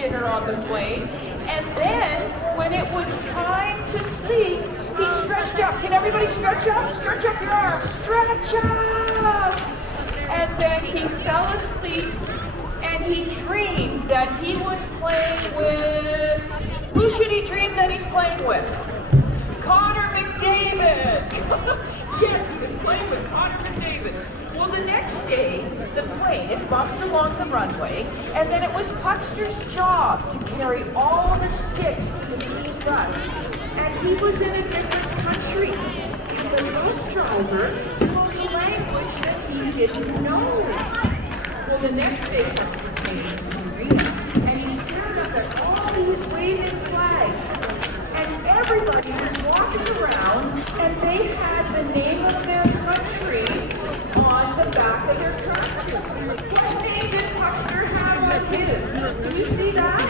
dinner on the plane. And then, when it was time to sleep, he stretched up. Can everybody stretch up? Stretch up your arms. Stretch up! And then he fell asleep, and he dreamed that he was playing with... Who should he dream that he's playing with? Connor McDavid! Yes, he was playing with Connor McDavid. Well, the next day, the plane bumped along the runway, and then it was Puckster's job to carry all the sticks to the team bus. And he was in a different country. So the bus driver spoke a language that he didn't know. Well, the next day, Puckster came to the arena, and he stared up at all these waving flags. And everybody was walking around, and they had the name of their country on the back of their tracksuits. What name did Puckster have on his? Do you see that?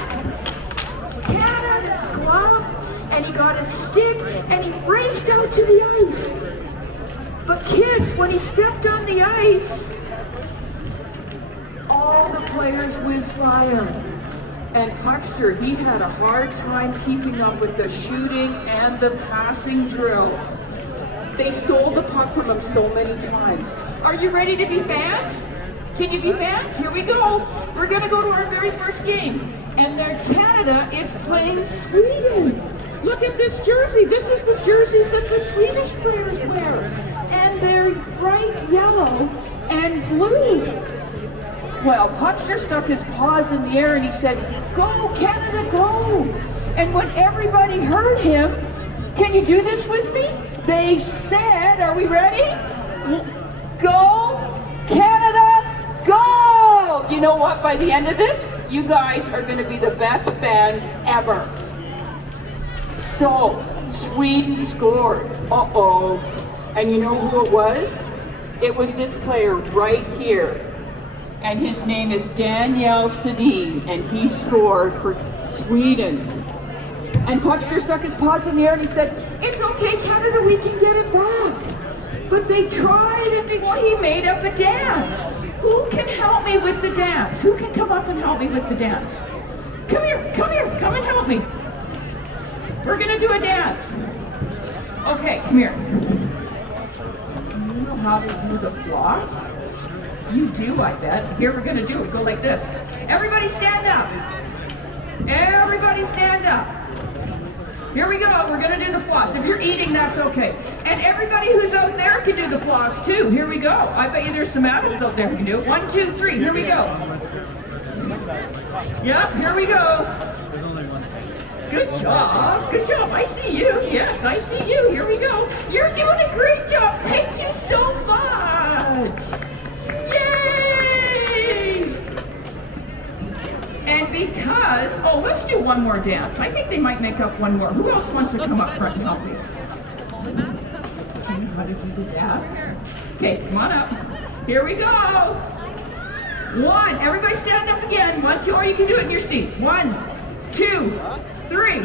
He had his glove, and he got his stick, and he raced out to the ice. But kids, when he stepped on the ice, all the players whizzed by him. And Puckster, he had a hard time keeping up with the shooting and the passing drills. They stole the puck from him so many times. Are you ready to be fans? Can you be fans? Here we go. We're going to go to our very first game. And then Canada is playing Sweden. Look at this jersey. This is the jerseys that the Swedish players wear. And they're bright yellow and blue. Well, Puckster stuck his paws in the air and he said, "Go, Canada, go!" And when everybody heard him, can you do this with me? They said, are we ready? Go, Canada, go! You know what? By the end of this, you guys are going to be the best fans ever. So, Sweden scored. Uh-oh. And you know who it was? It was this player right here. And his name is Daniel Sedin, and he scored for Sweden. And Puckster stuck his paws in the air and he said, "It's okay, Canada, we can get it back." But they tried and he made up a dance. Who can help me with the dance? Who can come up and help me with the dance? Come here, come and help me. We're gonna do a dance. Okay, come here. Do you know how to do the floss? You do, I bet. Here we're gonna do it. Go like this. Everybody stand up. Everybody stand up. Here we go. We're gonna do the floss. If you're eating, that's okay. And everybody who's out there can do the floss too. Here we go. I bet you there's some adults out there who can do it. 1, 2, 3. Here we go. Yep, here we go. Good job. Good job. I see you. Yes, I see you. Here we go. You're doing a great job. Thank you so much. Yay! And because, let's do one more dance. I think they might make up one more. Who else wants to come up front and help me? Teach me how to do the dance. Okay, come on up. Here we go. 1. Everybody stand up again. 1, 2, or you can do it in your seats. 1, 2, 3.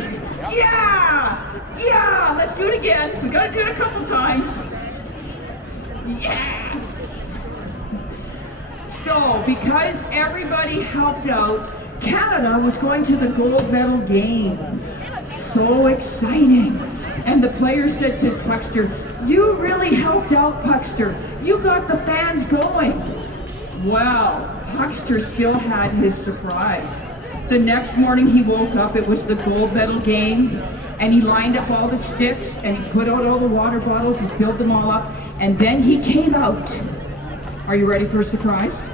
Yeah! Yeah! Let's do it again. We gotta do it a couple times. Yeah! So, because everybody helped out, Canada was going to the gold medal game. So exciting. And the player said to Puckster, "You really helped out, Puckster. You got the fans going." Well, Puckster still had his surprise. The next morning he woke up, it was the gold medal game, and he lined up all the sticks, and he put out all the water bottles, he filled them all up, and then he came out. Are you ready for a surprise?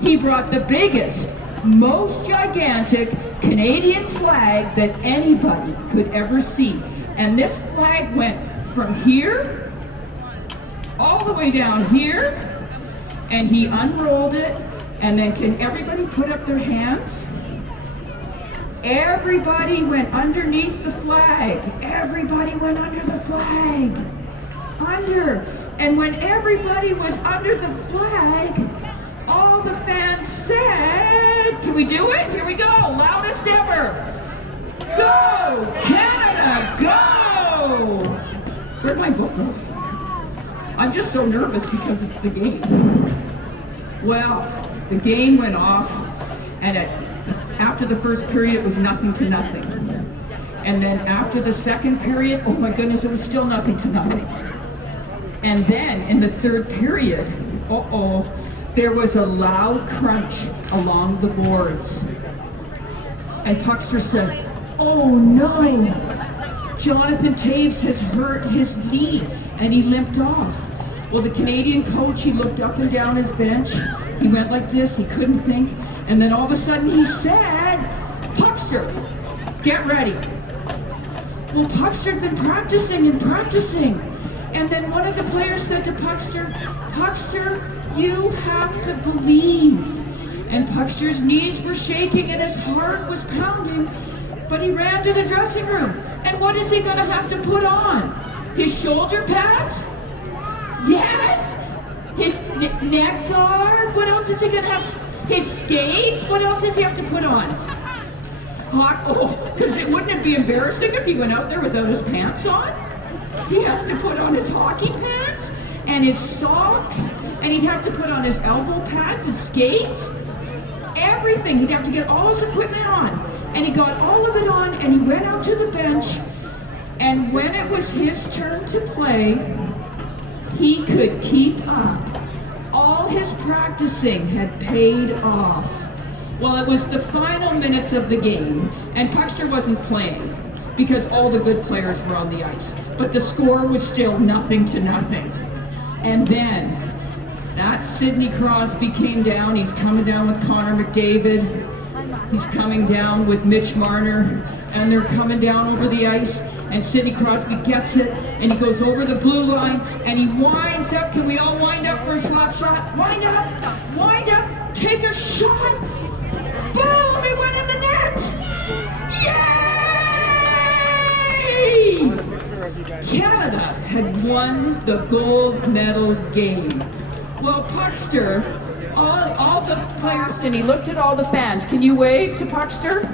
He brought the biggest, most gigantic Canadian flag that anybody could ever see. And this flag went from here, all the way down here, and he unrolled it, and then can everybody put up their hands? Everybody went underneath the flag. Everybody went under the flag. Under. And when everybody was under the flag, all the fans said, can we do it? Here we go, loudest ever. Go, Canada, go! Where'd my book go? I'm just so nervous because it's the game. Well, the game went off, and at After the first period, it was nothing to nothing. And then after the second period, oh my goodness, it was still nothing to nothing. And then in the third period, there was a loud crunch along the boards. And Puckster said, oh no, Jonathan Toews has hurt his knee, and he limped off. Well, the Canadian coach, he looked up and down his bench. He went like this, he couldn't think. And then all of a sudden he said, Puckster, get ready. Well, Puckster had been practicing and practicing. And then one of the players said to Puckster, Puckster, you have to believe. And Puckster's knees were shaking and his heart was pounding. But he ran to the dressing room. And what is he going to have to put on? His shoulder pads? Yes! His neck guard? What else is he going to have? His skates? What else does he have to put on? Because wouldn't it be embarrassing if he went out there without his pants on? He has to put on his hockey pants and his socks, and he'd have to put on his elbow pads, his skates, everything. He'd have to get all his equipment on. And he got all of it on, and he went out to the bench, and when it was his turn to play, he could keep up. All his practicing had paid off. Well, it was the final minutes of the game, and Puckster wasn't playing because all the good players were on the ice. But the score was still nothing to nothing. And then, that Sidney Crosby came down. He's coming down with Connor McDavid. He's coming down with Mitch Marner, and they're coming down over the ice, and Sidney Crosby gets it, and he goes over the blue line, and he winds up. Can we all wind up for a slap shot? Wind up, take a shot. Boom, it went in the net. Yay! Canada had won the gold medal game. Well, Puckster, all the players, and he looked at all the fans. Can you wave to Puckster?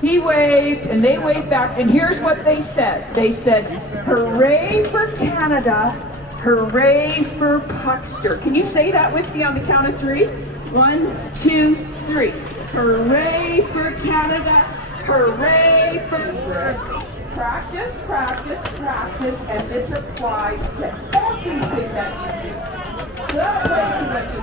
He waved, and they waved back, and here's what they said. They said, hooray for Canada, hooray for Puckster. Can you say that with me on the count of three? 1, 2, 3. Hooray for Canada, hooray for... Practice, practice, practice, and this applies to everything that you do. To that place that you